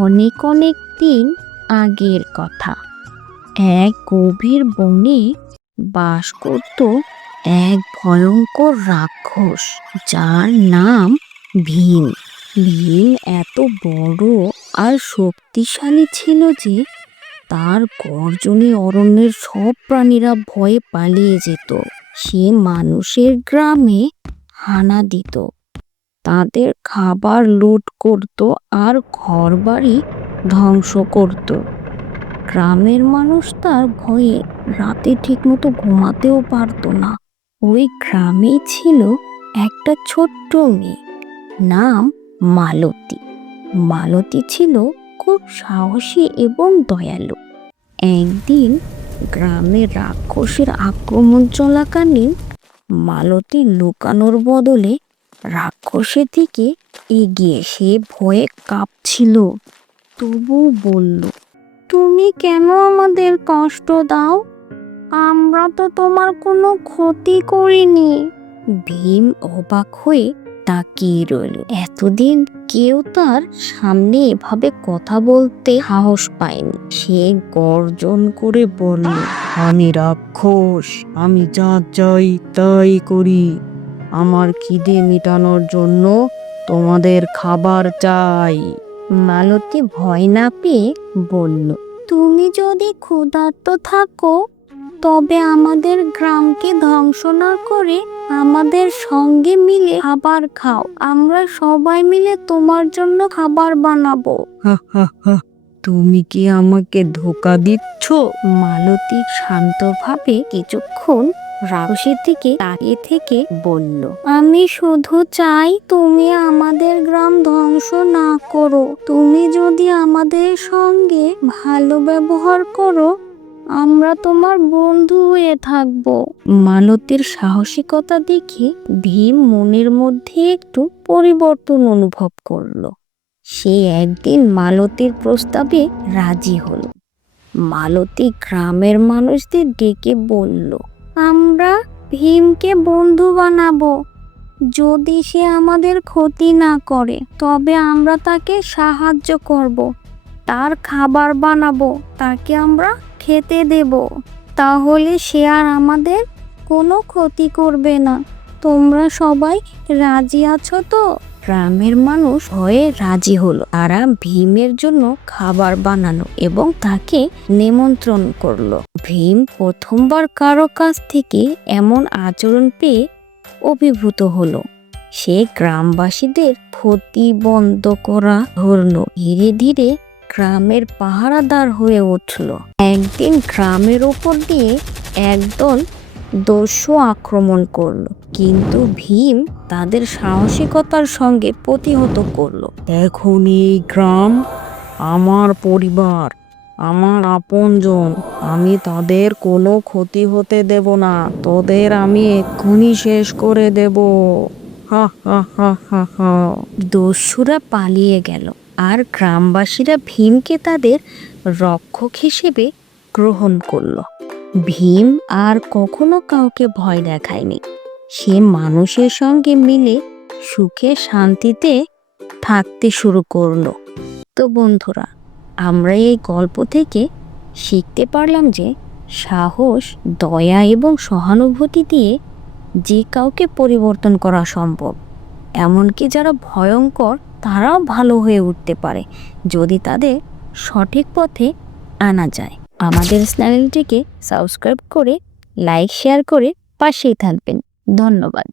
অনেক অনেক দিন আগের কথা। এক গভীর বনে বাস করত এক ভয়ঙ্কর রাক্ষস, যার নাম ভীম। ভীম এত বড় আর শক্তিশালী ছিল যে তার গর্জনে অরণ্যের সব প্রাণীরা ভয়ে পালিয়ে যেত। সে মানুষের গ্রামে হানা দিত। তাদের খাবার লুট করত আর ঘরবাড়ি ধ্বংস করত। গ্রামের মানুষ তার ভয়ে রাতে ঠিকমতো ঘুমাতেও পারতো না। ওই গ্রামেই ছিল একটা ছোট্ট মেয়ে, নাম মালতী। মালতী ছিল খুব সাহসী এবং দয়ালু। একদিন গ্রামের রাক্ষসের আক্রমণ চলাকালীন মালতী লুকানোর বদলে রাক্ষসের দিকে এগিয়ে সে ভয়ে কাঁপছিল। তবু বলল, তুমি কেন আমাদের কষ্ট দাও? আমরা তো তোমার কোনো ক্ষতি করিনি। ভীম অবাক হয়ে তাকিয়ে রইল। এতদিন কেউ তার সামনে এভাবে কথা বলতে সাহস পায়নি। সে গর্জন করে বলল, আমি রাক্ষস, আমি যা চাই তাই করি। আমার খিদে মেটানোর জন্য তোমাদের খাবার চাই। মালতী ভয় না পেয়ে বলল তুমি যদি ক্ষুধার্ত থাকো তবে আমাদের গ্রামকে ধ্বংস না করে আমাদের সঙ্গে মিলে খাবার খাও। আমরা সবাই মিলে তোমার জন্য খাবার বানাবো। হা হা হা তুমি কি আমাকে ধোকা দিচ্ছ? মালতী শান্তভাবে কিছুক্ষণ রাক্ষসের দিকে তাকিয়ে থেকে বলল, আমি শুধু চাই তুমি আমাদের গ্রাম ধ্বংস না করো। তুমি যদি আমাদের সঙ্গে ভালো ব্যবহার করো, আমরা তোমার বন্ধু হয়ে থাকব। মালতীর সাহসিকতা দেখে ভীম মনের মধ্যে একটু পরিবর্তন অনুভব করল। সে একদিন মালতীর প্রস্তাবে রাজি হলো। মালতী গ্রামের মানুষদের ডেকে বলল আমরা ভীমকে বন্ধু বানাবো। যদি সে আমাদের ক্ষতি না করে, তবে আমরা তাকে সাহায্য করব। তার খাবার বানাবো, তাকে আমরা খেতে দেব। তাহলে সে আর আমাদের কোনো ক্ষতি করবে না। তোমরা সবাই রাজি আছো তো? গ্রামের মানুষ হয়ে রাজি হলো। তারা ভীমের জন্য খাবার বানানো এবং তাকে নিমন্ত্রণ করল। ভীম প্রথমবার কারও কাছ থেকে এমন আচরণ পেয়ে অভিভূত হলো। সে গ্রামবাসীদের ক্ষতি বন্ধ করা ধরলো। ধীরে ধীরে গ্রামের পাহারাদার হয়ে উঠল। একদিন গ্রামের উপর দিয়ে একদল দস্যু আক্রমণ করল কিন্তু ভীম তাদের সাহসিকতার সঙ্গে প্রতিহত করল। এখন এই গ্রাম আমার পরিবার আমার আপনজন আমি তাদের কোনো ক্ষতি হতে দেব না তোদের আমি এক্ষুনি শেষ করে দেব। হা হা হা হা হা। দস্যুরা পালিয়ে গেল আর গ্রামবাসীরা ভীমকে তাদের রক্ষক হিসেবে গ্রহণ করল। ভীম আর কখনো কাউকে ভয় দেখায়নি। সে মানুষের সঙ্গে মিলে সুখে শান্তিতে থাকতে শুরু করল। তো বন্ধুরা, আমরা এই গল্প থেকে শিখতে পারলাম যে সাহস, দয়া এবং সহানুভূতি দিয়ে যে কাউকে পরিবর্তন করা সম্ভব। এমনকি যারা ভয়ঙ্কর, তারাও ভালো হয়ে উঠতে পারে যদি তাদের সঠিক পথে আনা যায়। আমাদের চ্যানেলটিকে সাবস্ক্রাইব করে লাইক শেয়ার করে পাশেই থাকবেন। ধন্যবাদ।